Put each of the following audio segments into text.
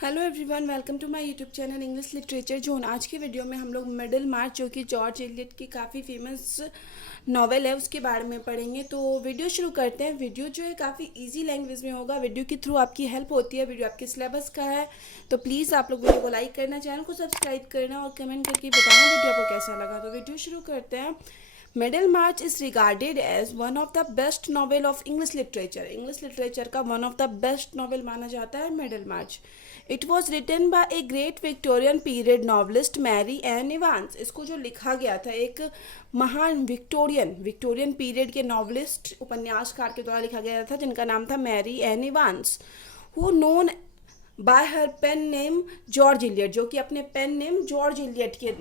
Hello everyone, welcome to my YouTube channel English literature zone. आज के video में हम लोग मिडिल मार्च, जो कि जॉर्ज एलियट की काफ़ी फेमस नॉवेल है, उसके बारे में पढ़ेंगे। तो वीडियो शुरू करते हैं। वीडियो जो है काफ़ी इजी लैंग्वेज में होगा। वीडियो के थ्रू आपकी हेल्प होती है। वीडियो आपके सिलेबस का है, तो प्लीज़ आप लोग वीडियो को लाइक करना, चैनल को सब्सक्राइब करना और कमेंट करके बताना वीडियो आपको कैसा लगा। तो वीडियो शुरू करते हैं। Middlemarch is regarded as one of the best novel of English literature. English literature का one of the best novel माना जाता है Middlemarch. It was written by a great Victorian period novelist Mary Ann Evans. इसको जो लिखा गया था एक महान विक्टोरियन पीरियड के नॉवलिस्ट उपन्यासकार के द्वारा लिखा गया था, जिनका नाम था Mary Ann Evans, who known by her pen name George Eliot, जो कि अपने पेन नेम जॉर्ज इलियट के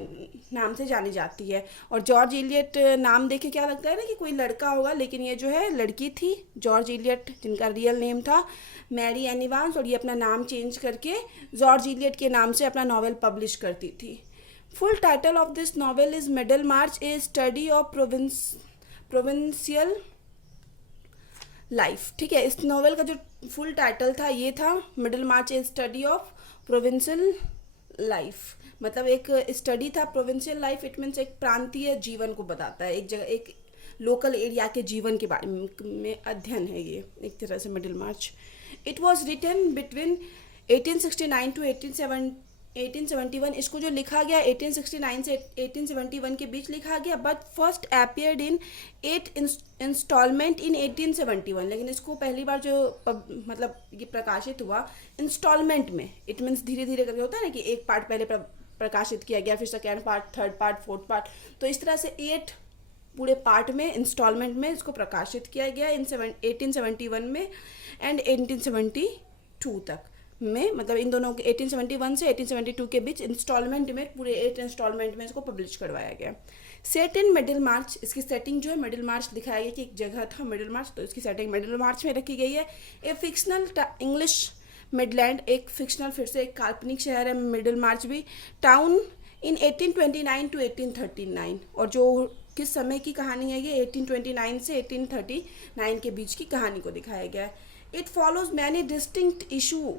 नाम से जानी जाती है। और जॉर्ज इलियट नाम देखे क्या लगता है ना कि कोई लड़का होगा, लेकिन ये जो है लड़की थी। जॉर्ज इलियट जिनका रियल नेम था मैरी एन इवांस, और ये अपना नाम चेंज करके जॉर्ज इलियट के नाम से अपना नॉवेल पब्लिश करती थी। Full title of this novel is middle March, A study of provincial life. ठीक है, इस नॉवेल का जो फुल टाइटल था ये था middle March, A study of provincial life. मतलब एक स्टडी था प्रोविंशियल लाइफ। इट मीन्स एक प्रांतीय जीवन को बताता है, एक जगह एक लोकल एरिया के जीवन के बारे में अध्ययन है ये एक तरह से Middlemarch. It was written between 1869 to 1871। इसको जो लिखा गया 1869 से 1871 के बीच लिखा गया, but first appeared in 8 instalment in 1871। लेकिन इसको पहली बार जो मतलब ये प्रकाशित हुआ इंस्टॉलमेंट में। इट मीन्स धीरे धीरे करके होता है ना कि एक पार्ट पहले प्रकाशित किया गया, फिर second part, third part, fourth part, तो इस तरह से 8 पूरे पार्ट में इंस्टॉलमेंट में इसको प्रकाशित किया गया इन 1871 में एंड 1872 तक में। मतलब इन दोनों के 1871 से 1872 के बीच इंस्टॉलमेंट में, पूरे 8 इंस्टॉलमेंट में इसको पब्लिश करवाया गया। सेट इन मिडिल मार्च, इसकी सेटिंग जो है मिडिल मार्च दिखाया गया कि एक जगह था मिडिल मार्च, तो इसकी सेटिंग मिडिल मार्च में रखी गई है। ए फिक्शनल इंग्लिश मिडलैंड, एक फिक्शनल फिर से एक काल्पनिक शहर है मिडिल मार्च भी। टाउन इन 1829 टू 1839, और जो किस समय की कहानी है ये 1829 से 1839 के बीच की कहानी को दिखाया गया है। It follows many distinct issue,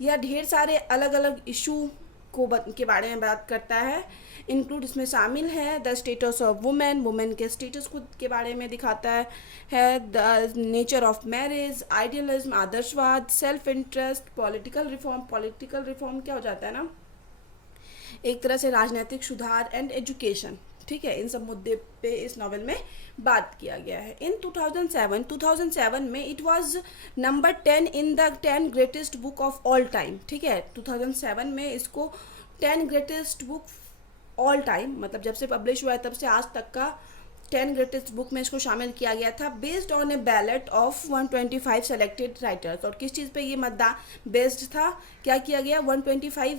यह ढेर सारे अलग अलग इशू के बारे में बात करता है। इंक्लूड इसमें शामिल है द स्टेटस ऑफ वुमेन के स्टेटस खुद के बारे में दिखाता है the nature of marriage, idealism आदर्शवाद, सेल्फ इंटरेस्ट, पॉलिटिकल रिफॉर्म क्या हो जाता है ना, एक तरह से राजनीतिक सुधार, एंड एजुकेशन। ठीक है, इन सब मुद्दे पे इस नॉवेल में बात किया गया है। इन 2007 में it was number 10 in the 10 greatest book of all time. ठीक है, 2007 में इसको 10 ग्रेटेस्ट बुक ऑल टाइम, मतलब जब से पब्लिश हुआ है तब से आज तक का 10 ग्रेटेस्ट बुक में इसको शामिल किया गया था। Based on A Ballad of 125 selected writers. और किस चीज़ पे ये मतदान बेस्ड था, क्या किया गया, 125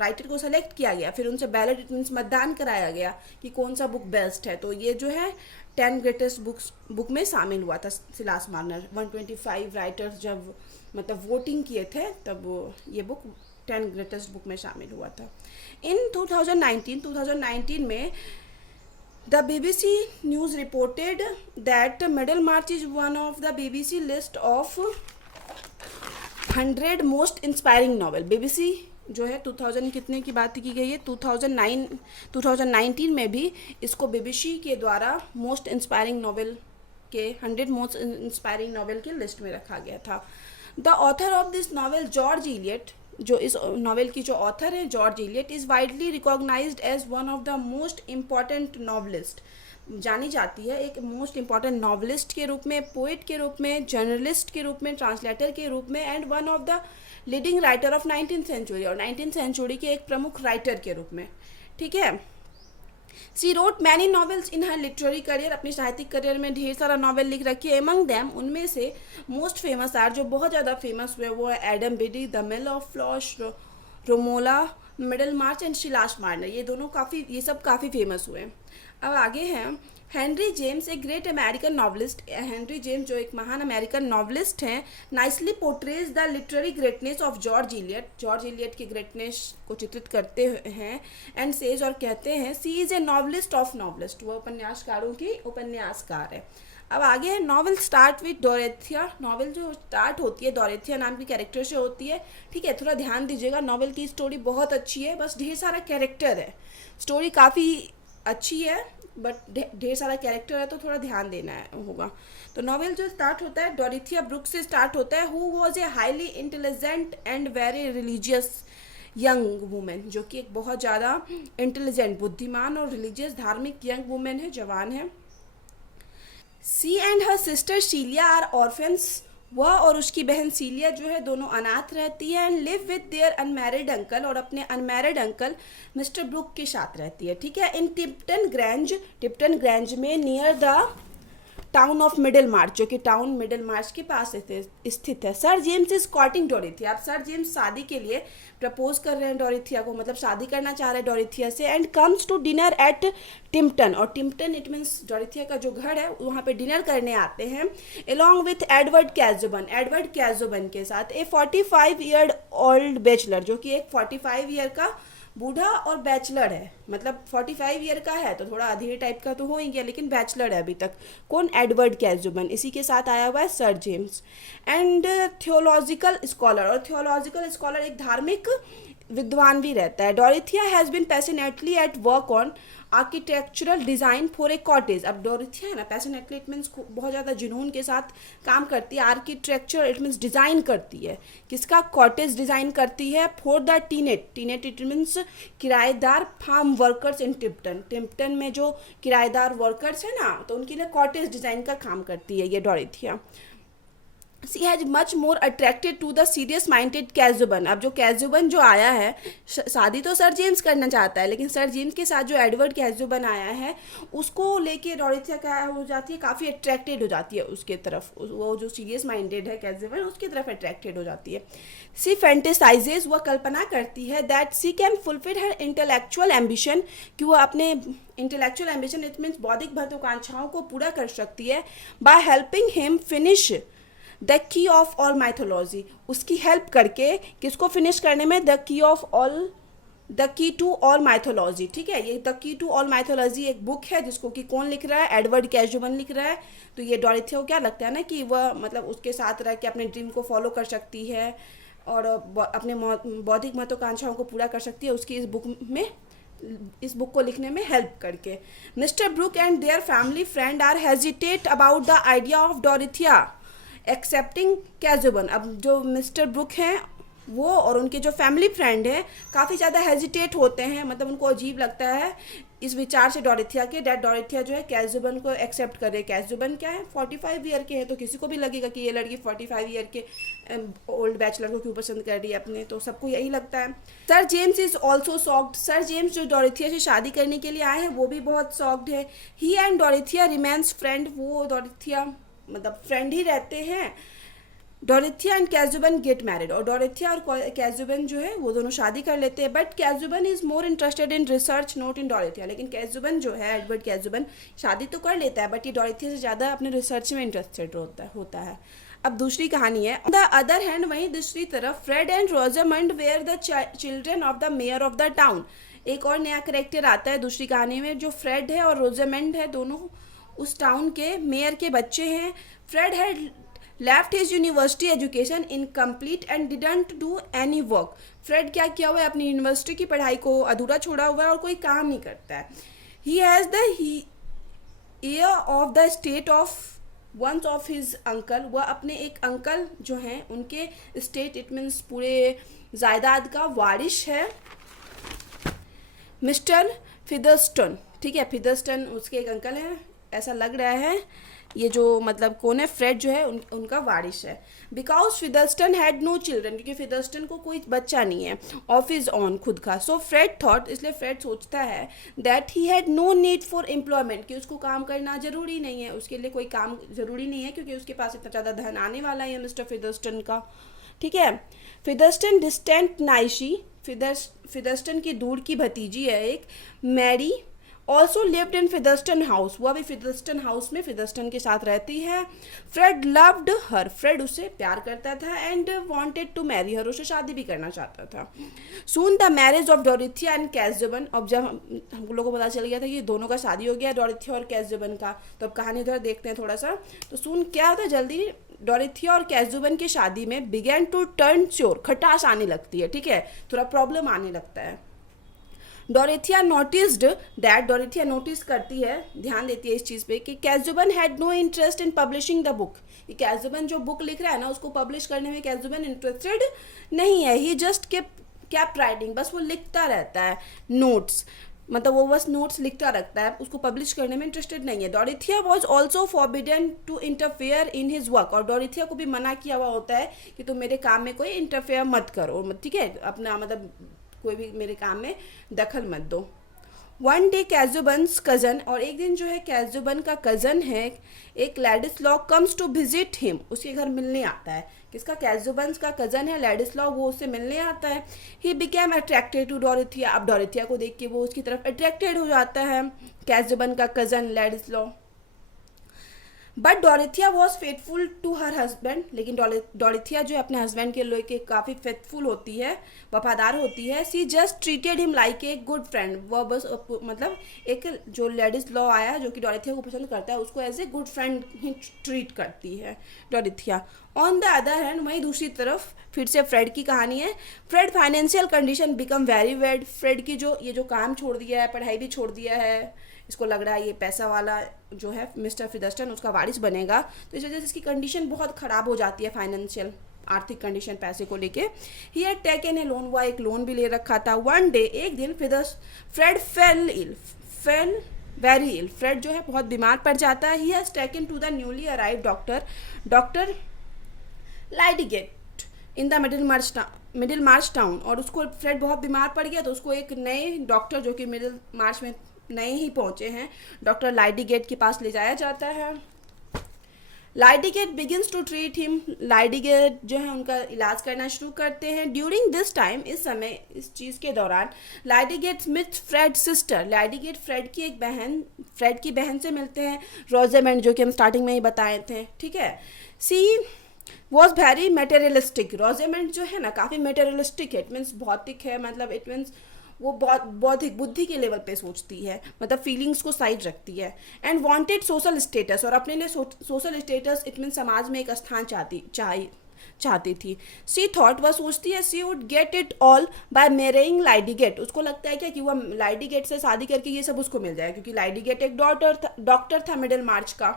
राइटर को सेलेक्ट किया गया, फिर उनसे बैलेट मीन्स मतदान कराया गया कि कौन सा बुक बेस्ट है। तो ये जो है 10 ग्रेटेस्ट बुक में शामिल हुआ था। सिलास मार्नर 125 राइटर्स जब मतलब वोटिंग किए थे, तब ये बुक 10 ग्रेटेस्ट बुक में शामिल हुआ था। इन 2019 में The BBC News reported that Middlemarch is one of the BBC list of 100 most inspiring novel। BBC जो है 2000 कितने की बात की गई है, 2019 में भी इसको BBC के द्वारा मोस्ट इंस्पायरिंग नॉवेल के 100 मोस्ट इंस्पायरिंग नॉवेल के लिस्ट में रखा गया था। The author of this novel George Eliot, जो इस नॉवेल की जो ऑथर है George Eliot, is widely recognized as one of the most important novelist, जानी जाती है एक मोस्ट इम्पॉर्टेंट नॉवलिस्ट के रूप में, पोइट के रूप में, जर्नलिस्ट के रूप में, ट्रांसलेटर के रूप में, and one of the leading writer of 19th century, और 19th सेंचुरी के एक प्रमुख राइटर के रूप में। ठीक है, सी रोट मैनी नॉवेल्स इन हर लिटरेरी करियर, अपने साहित्यिक करियर में ढेर सारा नॉवेल लिख रखी है। एमंग दैम, उनमें से मोस्ट फेमस आर, जो बहुत ज़्यादा फेमस हुए, वो है Adam Bede, the Mill of Floss, Romola, Middlemarch and Silas Marner. ये सब काफ़ी फेमस हुए। अब आगे हैं हेनरी जेम्स, एक great American novelist. Henry James जो एक महान अमेरिकन नॉवलिस्ट हैं, nicely portrays the literary greatness of George Eliot की ग्रेटनेस को चित्रित करते हैं। एंड सेज, और कहते हैं, she is a novelist of novelist, वह उपन्यासकारों की उपन्यासकार है। अब आगे है नॉवेल स्टार्ट विद डोरेथिया। नॉवेल जो स्टार्ट होती है डोरेथिया नाम की कैरेक्टर से होती है। ठीक है, थोड़ा ध्यान दीजिएगा, नॉवेल की स्टोरी बहुत अच्छी है, बस ढेर सारा कैरेक्टर है। स्टोरी काफ़ी अच्छी है बट ढेर सारा कैरेक्टर है तो थोड़ा ध्यान देना है होगा। तो नॉवेल जो स्टार्ट होता है डोरेथिया ब्रुक से स्टार्ट होता है, who was a highly intelligent and very religious young women, जो कि एक बहुत ज़्यादा इंटेलिजेंट, बुद्धिमान और रिलीजियस धार्मिक यंग वुमेन है, जवान है। She and her sister Celia are orphans. वह और उसकी बहन सीलिया जो है दोनों अनाथ रहती है and live with their unmarried uncle, और अपने अनमैरिड अंकल मिस्टर ब्रुक के साथ रहती है। ठीक है, इन टिप्टन ग्रैंज में near the town of Middlemarch, जो कि टाउन मिडिल मार्च के पास स्थित है। Sir James is courting Dorothea. अब सर जेम्स शादी के लिए प्रपोज कर रहे हैं डोरेथिया को, मतलब शादी करना चाह रहे हैं डोरेथिया से। And comes to dinner at Tipton, और टिम्पटन इट मीन्स डोरेथिया का जो घर है वहाँ पे डिनर करने आते हैं अलॉन्ग विथ एडवर्ड कैज़ोबन के साथ, ए 45 ईयर ओल्ड बैचलर, जो कि एक 45 ईयर का बूढ़ा और बैचलर है। मतलब 45 ईयर का है तो थोड़ा अधेड़ टाइप का तो हो ही गया, लेकिन बैचलर है अभी तक। कौन? Edward Casaubon. इसी के साथ आया हुआ है sir James. And theological scholar, और थियोलॉजिकल स्कॉलर एक धार्मिक विद्वान भी रहता है। Dorothea has been passionately at work on architectural design for a cottage. अब डोरेथिया है ना, पैशनेटली इट मीन्स बहुत ज़्यादा जुनून के साथ काम करती है। आर्किटेक्चर इट मीन्स डिज़ाइन करती है, किसका? कॉटेज डिज़ाइन करती है फॉर द टीनेट इट मीन्स किराएदार फार्म वर्कर्स इन टिम्पटन में जो किराएदार वर्कर्स है ना, तो उनके लिए कॉटेज डिज़ाइन का काम करती है ये Dorothea. She has much more attracted to the serious minded Casaubon. अब जो कैज़ोबन जो आया है, शादी तो सर जेम्स करना चाहता है, लेकिन सर जेम्स के साथ जो एडवर्ड कैज़ोबन आया है उसको लेके डोरेथिया क्या हो जाती है, काफ़ी अट्रैक्टेड हो जाती है उसके तरफ। वो जो सीरियस माइंडेड है कैज़ोबन, उसकी तरफ अट्रैक्टेड हो जाती है। सी फैंटेसाइजेज, वह कल्पना करती है that she can fulfil her intellectual ambition, कि वह अपने इंटेलेक्चुअल एम्बिशन इट मीन्स बौद्धिक महत्वाकांक्षाओं को पूरा कर सकती है by helping him finish the key of all mythology, उसकी हेल्प करके किसको फिनिश करने में? The key to all mythology. ठीक है, ये the key to all mythology एक बुक है जिसको कि कौन लिख रहा है? एडवर्ड कैज़ोबन लिख रहा है। तो ये डोरेथिया को क्या लगता है ना कि वह मतलब उसके साथ रह के अपने ड्रीम को फॉलो कर सकती है और अपने बौद्धिक महत्वाकांक्षाओं को पूरा कर सकती है उसकी इस बुक को लिखने में हेल्प करके। Mister Brooke and their family friend are hesitate about the idea of Dorothea accepting Casaubon. अब जो मिस्टर ब्रुक हैं वो और उनके जो फैमिली फ्रेंड हैं काफ़ी ज़्यादा हेजिटेट होते हैं, मतलब उनको अजीब लगता है इस विचार से डोरेथिया के, डेट डोरेथिया जो है कैज़ोबन को एक्सेप्ट करे। कैज़ोबन क्या है? 45 ईयर के हैं, तो किसी को भी लगेगा कि ये लड़की 45 ईयर के ओल्ड बैचलर को क्यों पसंद कर रही है अपने, तो सबको यही लगता है। Sir James is also shocked. Sir James जो डोरेथिया से शादी करने के लिए आए हैं वो भी बहुत शॉक्ड है। ही एंड डोरेथिया रिमेन्स फ्रेंड, वो डोरेथिया मतलब फ्रेंड ही रहते हैं। डोरेथिया एंड कैज़ोबन गेट मैरिड, और डोरेथिया और कैज़ोबन जो है वो दोनों शादी कर लेते हैं। But Casaubon is more interested in research not in Dorothea, लेकिन कैज़ोबन जो है एडवर्ड कैज़ोबन शादी तो कर लेता है बट ये डोरेथिया से ज़्यादा अपने रिसर्च में इंटरेस्टेड होता है। अब दूसरी कहानी है। ऑन द अदर हैंड, वहीं दूसरी तरफ Fred and Rosamond were the children of the mayor of the town. एक और नया करेक्टर आता है दूसरी कहानी में, जो फ्रेड है और रोजामंड है, दोनों उस टाउन के मेयर के बच्चे हैं। Fred had left his university education incomplete and didn't do any work. Fred क्या किया हुआ है? अपनी यूनिवर्सिटी की पढ़ाई को अधूरा छोड़ा हुआ है और कोई काम नहीं करता है। He has the heir of the state of once of his uncle. वह अपने एक अंकल जो हैं उनके स्टेट इट मीन्स पूरे जायदाद का वारिश है। मिस्टर फिदरस्टन, ठीक है, फिदरस्टन उसके एक अंकल हैं ऐसा लग रहा है। ये जो मतलब कौन है? फ्रेड जो है उनका वारिश है। बिकॉज फिदरस्टन हैड नो चिल्ड्रन, क्योंकि फिदरस्टन को कोई बच्चा नहीं है ऑफ हिज ऑन, खुद का। सो फ्रेड थॉट, इसलिए फ्रेड सोचता है that he had no need for employment, कि उसको काम करना जरूरी नहीं है, उसके लिए कोई काम जरूरी नहीं है क्योंकि उसके पास इतना ज़्यादा धन आने वाला है मिस्टर फिदरस्टन का। ठीक है, फिदरस्टन डिस्टेंट नाइशी, फिदरस्टन की दूर की भतीजी है एक, Mary, also lived in Featherstone house, वह भी फिदर्स्टन हाउस में फिदर्स्टन के साथ रहती है। फ्रेड लव्ड हर, फ्रेड उससे प्यार करता था and wanted to marry her, उससे शादी भी करना चाहता था। Soon the marriage of Dorothea and Casaubon, अब जब हम लोगों को पता चल गया था कि दोनों का शादी हो गया डोरिथिया और कैसजुबन का, तो अब कहानी उधर देखते हैं थोड़ा सा। तो सून क्या होता है, जल्दी डोरिथिया और कैसजुबन की शादी में बिगेन टू टर्न श्योर, खटास आने लगती है, ठीक है, थोड़ा प्रॉब्लम आने लगता है। Dorothea noticed that, Dorothea notice करती है, ध्यान देती है इस चीज़ पे कि Casaubon had no interest in publishing the book, कि कैसजुबन जो बुक लिख रहा है ना उसको पब्लिश करने में कैसजुबन इंटरेस्टेड नहीं है। ही जस्ट केप्ट राइटिंग, बस वो लिखता रहता है नोट्स, मतलब वो बस नोट्स लिखता रखता है, उसको पब्लिश करने में इंटरेस्टेड नहीं है। Dorothea was also forbidden to interfere in his work, और डोरिथिया को भी मना किया हुआ होता है कि तुम मेरे काम में कोई इंटरफेयर मत करो, ठीक है, अपना मतलब कोई भी मेरे काम में दखल मत दो। वन डे कैसजुबन्स कज़न, और एक दिन जो है कैसजुबन का कज़न है एक लैडिस्लॉ कम्स टू विजिट हिम, उसके घर मिलने आता है। किसका, कैसजुबन्स का कज़न है लैडिस्लॉ, वो उससे मिलने आता है। ही बिकेम अट्रैक्टेड टू डोरिथिया, अब डोरिथिया को देख के वो उसकी तरफ अट्रैक्टेड हो जाता है, कैसजुबन का cousin Ladislaw. But Dorothea was faithful to her husband, लेकिन डोरिथिया जो अपने हस्बैंड के लेके काफ़ी फेथफुल होती है, वफादार होती है। She just treated him like a good friend, वह बस मतलब एक जो लेडीज लॉ आया है जो कि डोरिथिया को पसंद करता है उसको एज ए गुड फ्रेंड ही ट्रीट करती है Dorothea. On the other hand, वहीं दूसरी तरफ फिर से फ्रेड की कहानी है। Fred financial condition become very bad, Fred की जो काम छोड़ दिया है, पढ़ाई भी छोड़ दिया है, इसको लग रहा है ये पैसा वाला जो है मिस्टर फिदर्स्टन उसका वारिस बनेगा, तो इस वजह से इसकी कंडीशन बहुत ख़राब हो जाती है, फाइनेंशियल आर्थिक कंडीशन पैसे को लेके। He had taken a loan, वह एक लोन भी ले रखा था। वन डे, एक दिन Fred fell very ill, Fred जो है बहुत बीमार पड़ जाता है। He has taken to the newly arrive doctor Lydgate in the Middlemarch town, और उसको फ्रेड बहुत बीमार पड़ गया तो उसको एक नए डॉक्टर जो कि मिडिल मार्च में नए ही पहुंचे हैं, डॉक्टर लाइडिगेट के पास ले जाया जाता है। लाइडिगेट बिगिंस टू ट्रीट हिम, लाइडिगेट जो है उनका इलाज करना शुरू करते हैं। ड्यूरिंग दिस टाइम, इस समय इस चीज़ के दौरान लाइडिगेट मिथ फ्रेड सिस्टर, लाइडिगेट फ्रेड की बहन से मिलते हैं, रोजेमेंड, जो कि हम स्टार्टिंग में ही बताए थे, ठीक है। सी वॉज वेरी मेटेरियलिस्टिक, रोजेमेंड जो है ना काफ़ी मेटेरियलिस्टिक है, इट मीन्स भौतिक है, मतलब इट मीन्स वो बहुत बौद्धिक बुद्धि के लेवल पे सोचती है, मतलब फीलिंग्स को साइड रखती है। एंड वांटेड सोशल स्टेटस, और अपने लिए सोशल स्टेटस इट मीन समाज में एक स्थान चाहती थी। सी थॉट, वह सोचती है, she would get it all by marrying Lydgate, उसको लगता है क्या कि वह लाइडिगेट से शादी करके ये सब उसको मिल जाए, क्योंकि लाइडिगेट एक डॉक्टर था मिडिल मार्च का,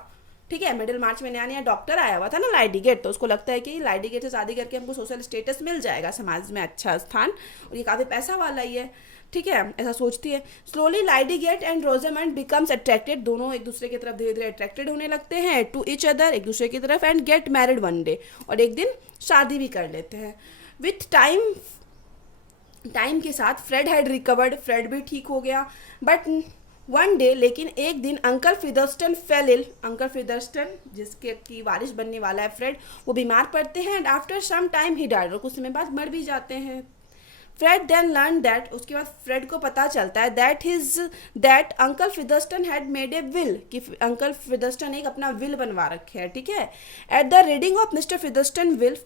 ठीक है, मिडिल मार्च में नया नया डॉक्टर आया हुआ था ना लाइडिगेट, तो उसको लगता है कि लाइडिगेट से शादी करके हमको सोशल स्टेटस मिल जाएगा, समाज में अच्छा स्थान, और ये काफ़ी पैसा वाला ही है, ठीक है, ऐसा सोचती है। स्लोली लाइडिगेट एंड रोजेमेंड बिकम्स अट्रैक्टेड, दोनों एक दूसरे की तरफ धीरे धीरे अट्रैक्टेड होने लगते हैं, टू ईच अदर, एक दूसरे की तरफ, and get married one day, और एक दिन शादी भी कर लेते हैं। विथ टाइम के साथ फ्रेड हैड रिकवर्ड, फ्रेड भी ठीक हो गया। बट वन डे, लेकिन एक दिन अंकल फिदर्स्टन फेल इल, अंकल फिदर्स्टन जिसके की वारिस बनने वाला है फ्रेड, वो बीमार पड़ते हैं। एंड आफ्टर सम टाइम ही डाइड, और कुछ समय बाद मर भी जाते हैं। फ्रेड देन लर्न दैट, उसके बाद फ्रेड को पता चलता है that uncle Featherstone had made a will, कि अंकल फिदर्स्टन एक अपना विल बनवा रखे है, ठीक है। At the reading of Mr Featherstone will,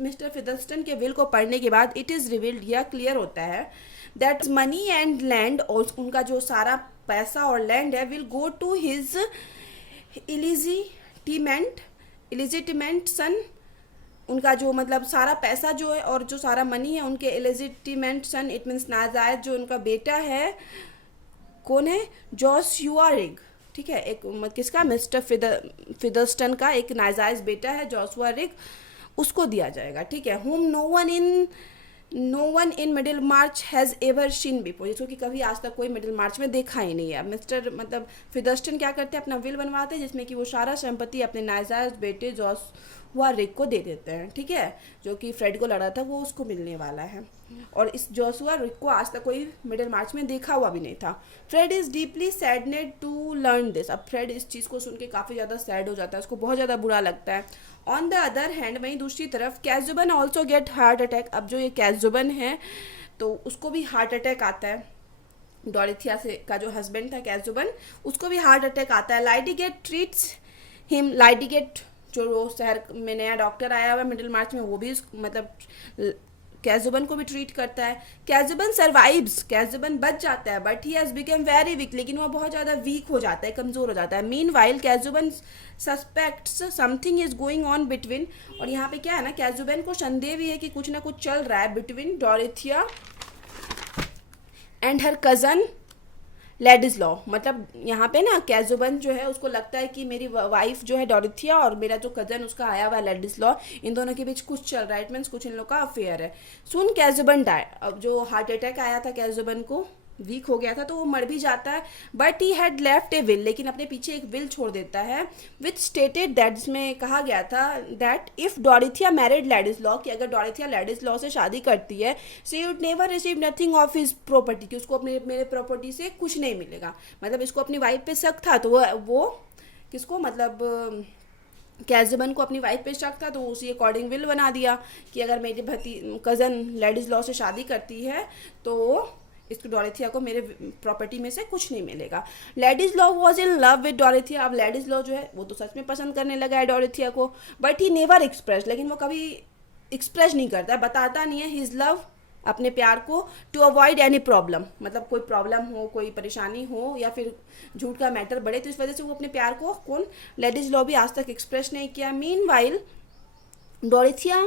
Mr Featherstone के विल को पढ़ने के बाद इट इज़ रिवील्ड, यह क्लियर होता है दैट मनी एंड लैंड, और उनका जो सारा पैसा और लैंड है, विल गो टू हिज इलिजिटिमेंट सन, उनका जो मतलब सारा पैसा जो है और जो सारा मनी है उनके इलिजिटिमेंट सन, इट मीन्स नाजायज जो उनका बेटा है, कौन है, जोशुआ रिग, ठीक है, एक किसका, मिस्टर फिदर्स्टन का एक नाजायज बेटा है जोशुआ रिग, उसको दिया जाएगा, ठीक है। Whom no one in Middlemarch has ever seen before, जिसको कि कभी आज तक कोई मिडिल मार्च में देखा ही नहीं है। मिस्टर मतलब फिदर्स्टन क्या करते हैं, अपना विल बनवाते हैं जिसमें कि वो सारा संपत्ति अपने नाजायज बेटे जोशुआ रिग को दे देते हैं, ठीक है, जो कि फ्रेड को लड़ा था वो उसको मिलने वाला है, और इस जोशुआ रिग को आज तक कोई मिडिल मार्च में देखा हुआ भी नहीं था। Fred is deeply saddened to learn this, अब फ्रेड इस चीज़ को सुन के काफ़ी ज़्यादा सैड हो जाता है, उसको बहुत ज़्यादा बुरा लगता है। ऑन द अदर हैंड, वहीं दूसरी तरफ कैसजुबन ऑल्सो गेट हार्ट अटैक, अब जो ये कैसजुबन है तो उसको भी हार्ट अटैक आता है, डोरिथिया से का जो हस्बैंड था कैजुबन, उसको भी हार्ट अटैक आता है। लाइडीगेट ट्रीट्स हिम। लाइडीगेट जो शहर में नया डॉक्टर आया हुआ है मिडिल मार्च में, वो भी मतलब कैजुबन को भी ट्रीट करता है। कैजुबन सर्वाइव्स, कैजुबन बच जाता है, but he has become very weak, लेकिन वो बहुत ज़्यादा वीक हो जाता है, कमज़ोर हो जाता है। Meanwhile Casaubon suspects something is going on between, और यहाँ पे क्या है ना, कैजुबन को संदेह भी है कि कुछ ना कुछ चल रहा है बिटवीन डोरिथिया एंड हर कज़न लेडिसलॉ। मतलब यहाँ पे ना कैजुबन जो है उसको लगता है कि मेरी वाइफ जो है डोरिथिया और मेरा जो कजन उसका आया हुआ है लेडिसलॉ, इन दोनों के बीच कुछ चल रहा है। इट मीन्स कुछ इन लोग का अफेयर है। सुन कैजुबन डाई। अब जो हार्ट अटैक आया था कैजुबन को, वीक हो गया था, तो वो मर भी जाता है। But he had left A will, लेकिन अपने पीछे एक विल छोड़ देता है विच स्टेटेड दैट, जिसमें कहा गया था that if Dorothea married Ladislaw, कि अगर डोरिथिया लेडिसलॉ से शादी करती है, she would never receive nothing of his property, कि उसको अपने मेरे प्रॉपर्टी से कुछ नहीं मिलेगा। मतलब इसको अपनी वाइफ पे शक था, तो वो किसको, मतलब कैजुबन को अपनी वाइफ पे शक था, तो उसी अकॉर्डिंग विल बना दिया कि अगर मेरी कज़न लेडीज लॉ से शादी करती है तो इसको डोरिथिया को मेरे प्रॉपर्टी में से कुछ नहीं मिलेगा। Ladislaw was in love with Dorothea. अब लेडीज लॉ जो है वो तो सच में पसंद करने लगा है डोरिथिया को, बट ही नेवर एक्सप्रेस, लेकिन वो कभी एक्सप्रेस नहीं करता है, बताता नहीं है हिज लव, अपने प्यार को, टू अवॉइड एनी प्रॉब्लम, मतलब कोई प्रॉब्लम हो, कोई परेशानी हो या फिर झूठ का मैटर बढ़े, तो इस वजह से वो अपने प्यार को कौन लेडीज लॉ भी आज तक एक्सप्रेस नहीं किया। Meanwhile Dorothea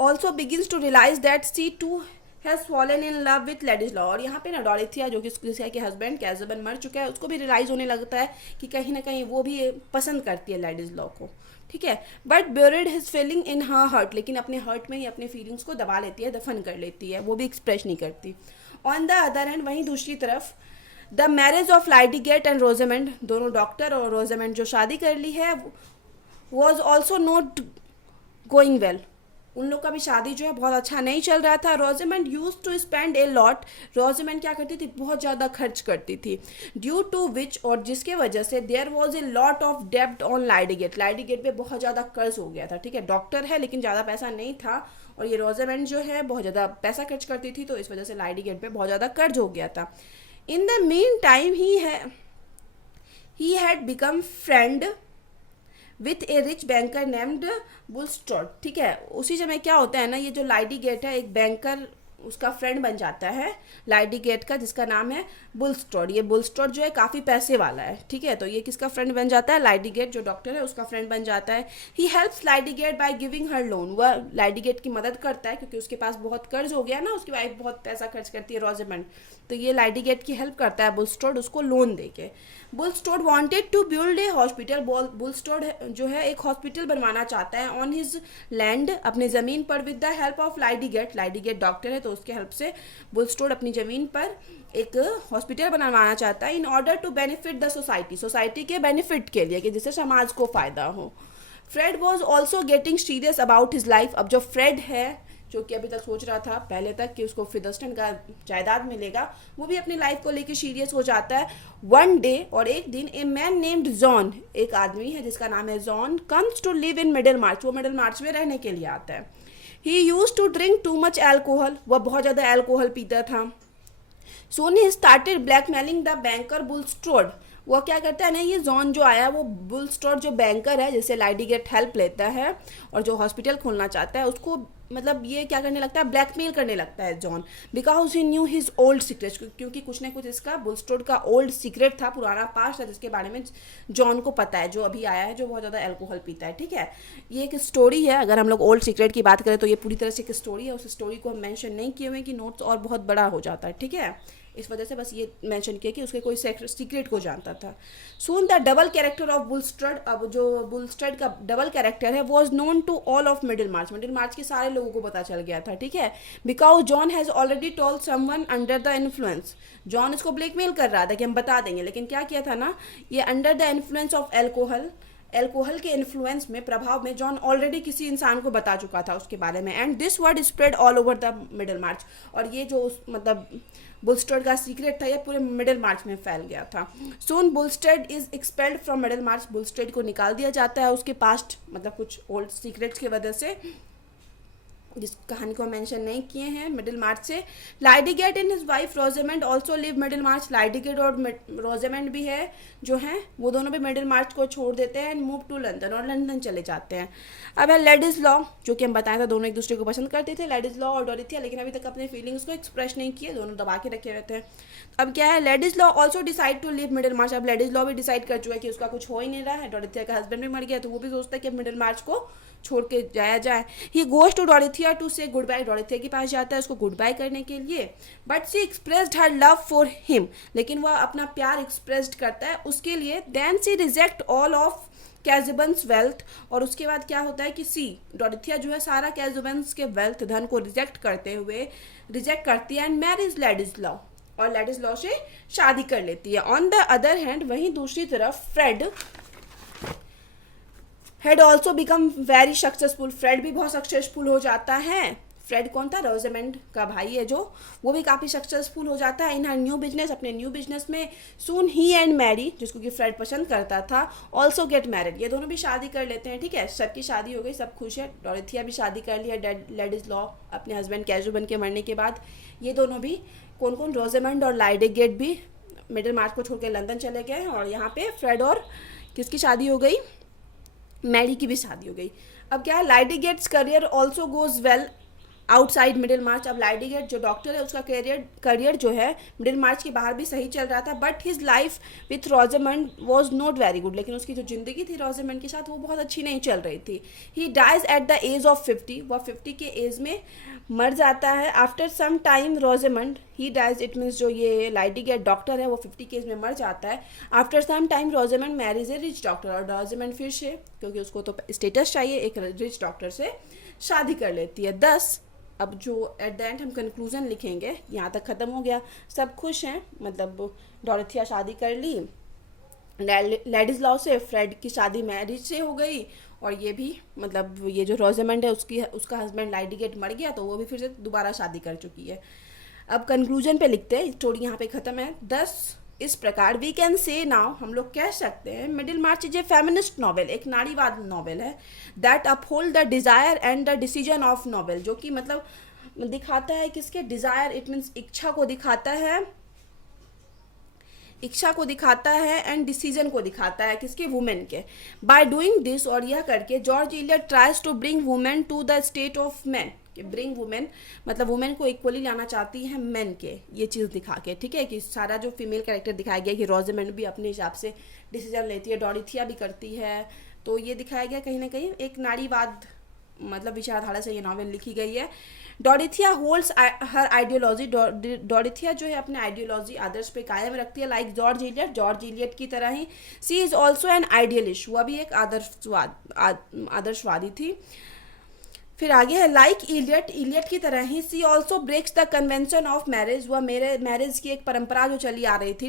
also begins to realise that she too has fallen in love with Ladislaw. और यहाँ पे ना डोरिथिया जो कि जिसके हस्बैंड कैजुबन मर चुका है, उसको भी रियलाइज होने लगता है कि कहीं ना कहीं वो भी पसंद करती है लेडीज लॉ को, ठीक है। But buried his feeling in her heart, लेकिन अपने हर्ट में ही अपने फीलिंग्स को दबा लेती है, दफन कर लेती है, वो भी एक्सप्रेस नहीं करती। ऑन द अदर हैंड, वहीं दूसरी तरफ, द मैरिज ऑफ लाइडीगेट एंड रोजामेंड, दोनों डॉक्टर और रोजामेंड जो शादी कर ली है, was also not going well, उन लोग का भी शादी जो है बहुत अच्छा नहीं चल रहा था। Rosamond used to spend a lot, Rosamond क्या करती थी, बहुत ज़्यादा खर्च करती थी। ड्यू टू विच, और जिसके वजह से, there was a lot of डेब्ट ऑन लाइडीगेट, लाइडीगेट पे बहुत ज़्यादा कर्ज हो गया था, ठीक है। डॉक्टर है लेकिन ज़्यादा पैसा नहीं था, और ये रोजामेंड जो है बहुत ज़्यादा पैसा खर्च करती थी, तो इस वजह से लाइडीगेट पे बहुत ज़्यादा कर्ज हो गया था। In the meantime he had become friend with a rich banker named Bulstrode, ठीक है। उसी समय क्या होता है ना, ये जो लाइडीगेट है, एक बैंकर उसका फ्रेंड बन जाता है लाइडीगेट का, जिसका नाम है बुलस्टॉड। ये बुलस्टॉड जो है काफ़ी पैसे वाला है, ठीक है। तो ये किसका फ्रेंड बन जाता है, लाइडीगेट जो डॉक्टर है उसका फ्रेंड बन जाता है। He helps Lydgate by giving her loan, वह लाइडीगेट की मदद करता है क्योंकि उसके पास बहुत कर्ज हो गया ना, उसकी वाइफ बहुत पैसा खर्च करती है रोजामेंड, तो ये लाइडीगेट की हेल्प करता है बुलस्टॉड उसको लोन दे के। Bulstrode wanted to build a hospital, Bulstrode जो है एक हॉस्पिटल बनवाना चाहता है ऑन हिज लैंड, अपनी ज़मीन पर, with the help of Lydgate, Lydgate doctor है तो उसके हेल्प से बुलस्टॉड अपनी ज़मीन पर एक हॉस्पिटल बनवाना चाहता है, in order to benefit the society, society के बेनिफिट के लिए, कि जिससे समाज को फ़ायदा हो। Fred was also getting serious about his life. अब जो फ्रेड है, जो कि अभी तक सोच रहा था पहले तक कि उसको फिदस्टन का जायदाद मिलेगा, वो भी अपनी लाइफ को लेकर सीरियस हो जाता है। वन डे, और एक दिन, ए मैन नेम्ड जॉन, एक आदमी है जिसका नाम है John, comes to live in Middlemarch, वो मिडिल मार्च में रहने के लिए आता है। He used to drink too much alcohol, वह बहुत ज़्यादा एल्कोहल पीता था। Soon he started blackmailing the banker Bulstrode, वो क्या करता है ना, ये जॉन जो आया वो बुलस्टॉड जो बैंकर है जिससे लाइडीगेट हेल्प लेता है और जो हॉस्पिटल खोलना चाहता है, उसको मतलब ये क्या करने लगता है, ब्लैकमेल करने लगता है John, because he new his old secret, क्योंकि कुछ ना कुछ इसका बुलस्टॉड का ओल्ड सीक्रेट था, पुराना पास्ट है जिसके बारे में जॉन को पता है, जो अभी आया है जो बहुत ज़्यादा अल्कोहल पीता है, ठीक है। ये एक स्टोरी है, अगर हम लोग ओल्ड सीक्रेट की बात करें तो ये पूरी तरह से एक स्टोरी है, उस स्टोरी को हम मेंशन नहीं किए हुए कि नोट्स और बहुत बड़ा हो जाता है, ठीक है। इस वजह से बस ये मेंशन किया कि उसके कोई सीक्रेट को जानता था। Soon the double character of Bulstrode, अब जो बुलस्टड का डबल कैरेक्टर है was known to all of Middlemarch, Middlemarch के सारे लोगों को पता चल गया था, ठीक है। Because John has already told someone under the influence, John इसको ब्लैकमेल कर रहा था कि हम बता देंगे, लेकिन क्या किया था ना, ये under the influence of alcohol के इन्फ्लुएंस में, प्रभाव में, जॉन ऑलरेडी किसी इंसान को बता चुका था उसके बारे में। And this word spread all over the Middlemarch, और ये जो मतलब बुलस्टड का सीक्रेट था ये पूरे मिडिल मार्च में फैल गया था। सून बुलस्टड इज एक्सपेल्ड फ्रॉम मिडिल मार्च, बुलस्टड को निकाल दिया जाता है उसके पास्ट मतलब कुछ ओल्ड सीक्रेट्स की वजह से। जिस कहानी को मेंशन नहीं किए हैं मिडिल मार्च से। Lydgate and his wife Rosamond also live Middlemarch. Lydgate और रोजेमेंड भी है जो हैं वो दोनों भी मिडिल मार्च को छोड़ देते हैं एंड मूव टू लंदन, और लंदन चले जाते हैं। अब है लेडीज लॉ, जो कि हम बताया था दोनों एक दूसरे को पसंद करते थे, लेडीज लॉ और डोरिथिया, लेकिन अभी तक अपने फीलिंग्स को एक्सप्रेस नहीं किए, दोनों दबा के रखे हुए थे। अब क्या है, Ladislaw also decide to live Middlemarch. अब लेडीज लॉ भी डिसाइड कर चुका है कि उसका कुछ हो ही नहीं रहा है, डोरिथिया का हस्बैंड भी मर गया, तो वो भी सोचता है कि मिडिल मार्च को छोड़ के जाया जाए। ही गोज टू डोरिथिया टू से गुड बाय। डोरिथिया के पास जाता है उसको गुड बाय करने के लिए, but she expressed her love for him, लेकिन वह अपना प्यार एक्सप्रेस्ड करता है उसके लिए। Then she reject all of Casaubon's wealth, और उसके बाद क्या होता है कि सी डोरिथिया जो है सारा कैजुबन्स के वेल्थ धन को रिजेक्ट करती है एंड मैरिज लेडीज लॉ, और लेडीज लॉ से शादी कर लेती है। ऑन द अदर हैंड वहीं दूसरी तरफ Fred had also become very successful. Fred भी बहुत सक्सेसफुल हो जाता है। फ्रेड कौन था, रोजेमेंड का भाई है जो, वो भी काफ़ी सक्सेसफुल हो जाता है इन हर न्यू बिजनेस, अपने न्यू बिजनेस में। सून ही एंड मैरी, जिसको कि फ्रेड पसंद करता था, ऑल्सो गेट मैरिड, ये दोनों भी शादी कर लेते हैं। ठीक है, सबकी शादी हो गई, सब खुश है। डोरिथिया भी शादी कर लिया लेडीज लॉ अपने हस्बैंड कैजुबन के मरने के बाद। ये दोनों भी कौन कौन, रोजेमेंड और लाइडिगेट भी मिडिल मार्च को छोड़ के लंदन चले गए, और यहाँ पे फ्रेड और किसकी शादी हो गई, मैरी की भी शादी हो गई। अब क्या है, Lydgate's career also goes well outside Middlemarch. अब लाइडिगेट जो डॉक्टर है उसका करियर जो है मिडिल मार्च के बाहर भी सही चल रहा था, but his life with Rosamond was not very good, लेकिन उसकी जो जिंदगी थी रोजेमंड के साथ वो बहुत अच्छी नहीं चल रही थी। He dies at the age of 50, वह 50 के एज में मर जाता है। After some time Rosamond he dies, it means जो ये लाइडिगेट डॉक्टर है वो 50 के एज में मर जाता है। आफ्टर सम टाइम रोजेमंड मैरिज ए रिच डॉक्टर, और रोजेमंड फिर से, क्योंकि उसको तो स्टेटस चाहिए, एक रिच डॉक्टर से शादी कर लेती है। 10 अब जो एट द एंड हम कंक्लूजन लिखेंगे, यहाँ तक ख़त्म हो गया, सब खुश हैं, मतलब डोरिथिया शादी कर ली लेडीज लॉ से, फ्रेड की शादी मैरिज से हो गई, और ये भी मतलब ये जो रोजेमंड है उसका हस्बैंड लाइडिगेट मर गया, तो वो भी फिर से दोबारा शादी कर चुकी है। अब कंक्लूजन पे लिखते हैं, स्टोरी यहाँ पे ख़त्म है। 10 इस प्रकार वी कैन से नाउ, हम लोग कह सकते हैं Middlemarch is a feminist novel, एक नारीवाद नॉवेल है। That uphold the desire and the decision of novel, जो कि मतलब दिखाता है किसके डिज़ायर, इट मीन्स इच्छा को दिखाता है एंड डिसीजन को दिखाता है किसके, वुमेन के। बाय डूइंग दिस, और यह करके George Eliot tries to bring women to the state of man, कि ब्रिंग वुमेन मतलब वुमेन को इक्वली लाना चाहती है मैन के, ये चीज़ दिखा के। ठीक है, कि सारा जो फीमेल कैरेक्टर दिखाया गया कि रोजेमेंड भी अपने हिसाब से डिसीजन लेती है, डोरिथिया भी करती है, तो ये दिखाया गया कहीं ना कहीं एक नारीवाद मतलब विचारधारा से ये नॉवेल लिखी गई है। डोरिथिया होल्ड्स हर आइडियोलॉजी, डोरिथिया जो है अपने आइडियोलॉजी आदर्श पे कायम रखती है, लाइक जॉर्ज इलियट की तरह ही। सी इज़ ऑल्सो एन आइडियलिस्ट, वह भी एक आदर्शवादी थी। फिर आगे है लाइक इलियट की तरह ही she also breaks the convention of marriage, वह मैरिज की एक परंपरा जो चली आ रही थी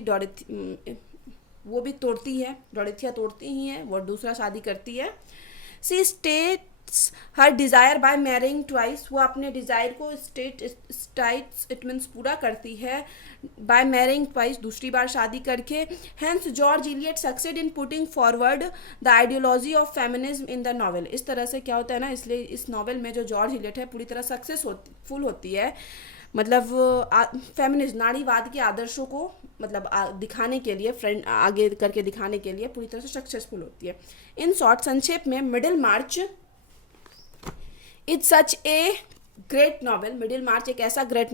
वो भी तोड़ती है, डोरिथिया तोड़ती ही है, वो दूसरा शादी करती है। सी स्टेट्स हर डिज़ायर बाय मैरिंग ट्वाइस, वो अपने डिज़ायर को स्टेट्स इट मीन्स पूरा करती है बाय मैरिंग ट्वाइस, दूसरी बार शादी करके। Hence George Eliot succeeded in putting forward the ideology of feminism in the novel. इस तरह से क्या होता है ना, इसलिए इस नॉवेल में जो जॉर्ज इलियट है पूरी तरह सक्सेसफुल होती है, मतलब फेमिनिस्ट नारीवाद के आदर्शों को मतलब दिखाने के लिए, फ्रेंड आगे करके दिखाने के लिए पूरी तरह से सक्सेसफुल होती है। इन शॉर्ट, संक्षेप में, Middlemarch is such a great novel, Middlemarch एक ऐसा ग्रेट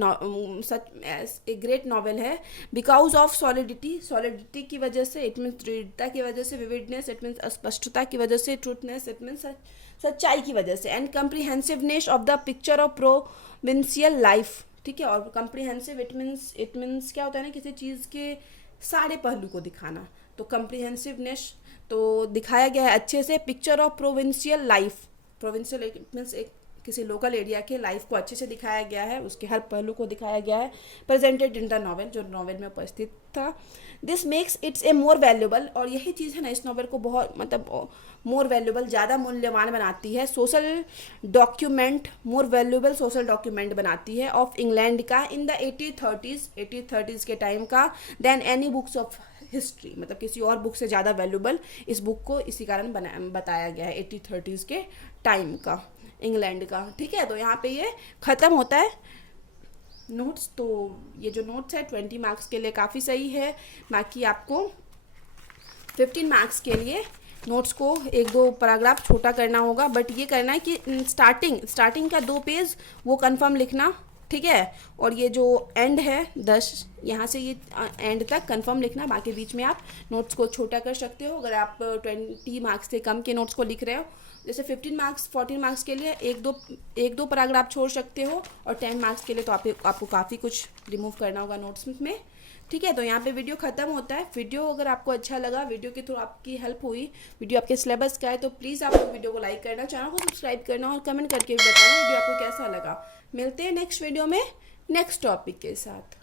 नॉवेल है बिकॉज ऑफ सॉलिडिटी की वजह से, इट मीन्स दृढ़ता की वजह से, विविडनेस इट मीन्स स्पष्टता की वजह से, ट्रूथनेस इट मीन्स सच्चाई की वजह से, and comprehensiveness of the picture of provincial life. ठीक है, और कम्प्रीहेंसिव इट मीन्स क्या होता है ना, किसी चीज़ के सारे पहलू को दिखाना, तो कम्प्रीहेंसिवनेस तो दिखाया गया है अच्छे से। Picture of provincial life, provincial it means एक किसी लोकल एरिया के लाइफ को अच्छे से दिखाया गया है, उसके हर पहलू को दिखाया गया है, प्रेजेंटेड इन द नॉवेल, जो नॉवेल में उपस्थित था। This makes it's a more valuable, और यही चीज़ है ना इस नॉवेल को बहुत मतलब मोर वैल्यूबल, ज़्यादा मूल्यवान बनाती है। सोशल डॉक्यूमेंट, मोर वैल्यूबल सोशल डॉक्यूमेंट बनाती है ऑफ इंग्लैंड का इन द 1830s के टाइम का, then any books of history, मतलब किसी और बुक से ज़्यादा वैल्यूबल इस बुक को इसी कारण बताया गया है 1830s के टाइम का। इंग्लैंड का। ठीक है, तो यहाँ पे ये ख़त्म होता है नोट्स। तो ये जो नोट्स है 20 मार्क्स के लिए काफ़ी सही है। बाकी आपको 15 मार्क्स के लिए नोट्स को एक दो पैराग्राफ छोटा करना होगा, बट ये करना है कि स्टार्टिंग का 2 पेज वो कंफर्म लिखना। ठीक है, और ये जो एंड है 10 यहाँ से ये एंड तक कंफर्म लिखना। बाकी बीच में आप नोट्स को छोटा कर सकते हो अगर आप 20 मार्क्स से कम के नोट्स को लिख रहे हो। जैसे 15 मार्क्स 14 मार्क्स के लिए एक दो पैराग्राफ छोड़ सकते हो, और 10 मार्क्स के लिए तो आपको काफ़ी कुछ रिमूव करना होगा नोट्स में। ठीक है, तो यहाँ पे वीडियो ख़त्म होता है। वीडियो अगर आपको अच्छा लगा, वीडियो के थ्रू आपकी हेल्प हुई, वीडियो आपके सिलेबस का है, तो प्लीज़ आप लोग वीडियो को लाइक करना, चैनल को सब्सक्राइब करना और कमेंट करके भी बताना वीडियो आपको कैसा लगा। मिलते हैं नेक्स्ट वीडियो में नेक्स्ट टॉपिक के साथ।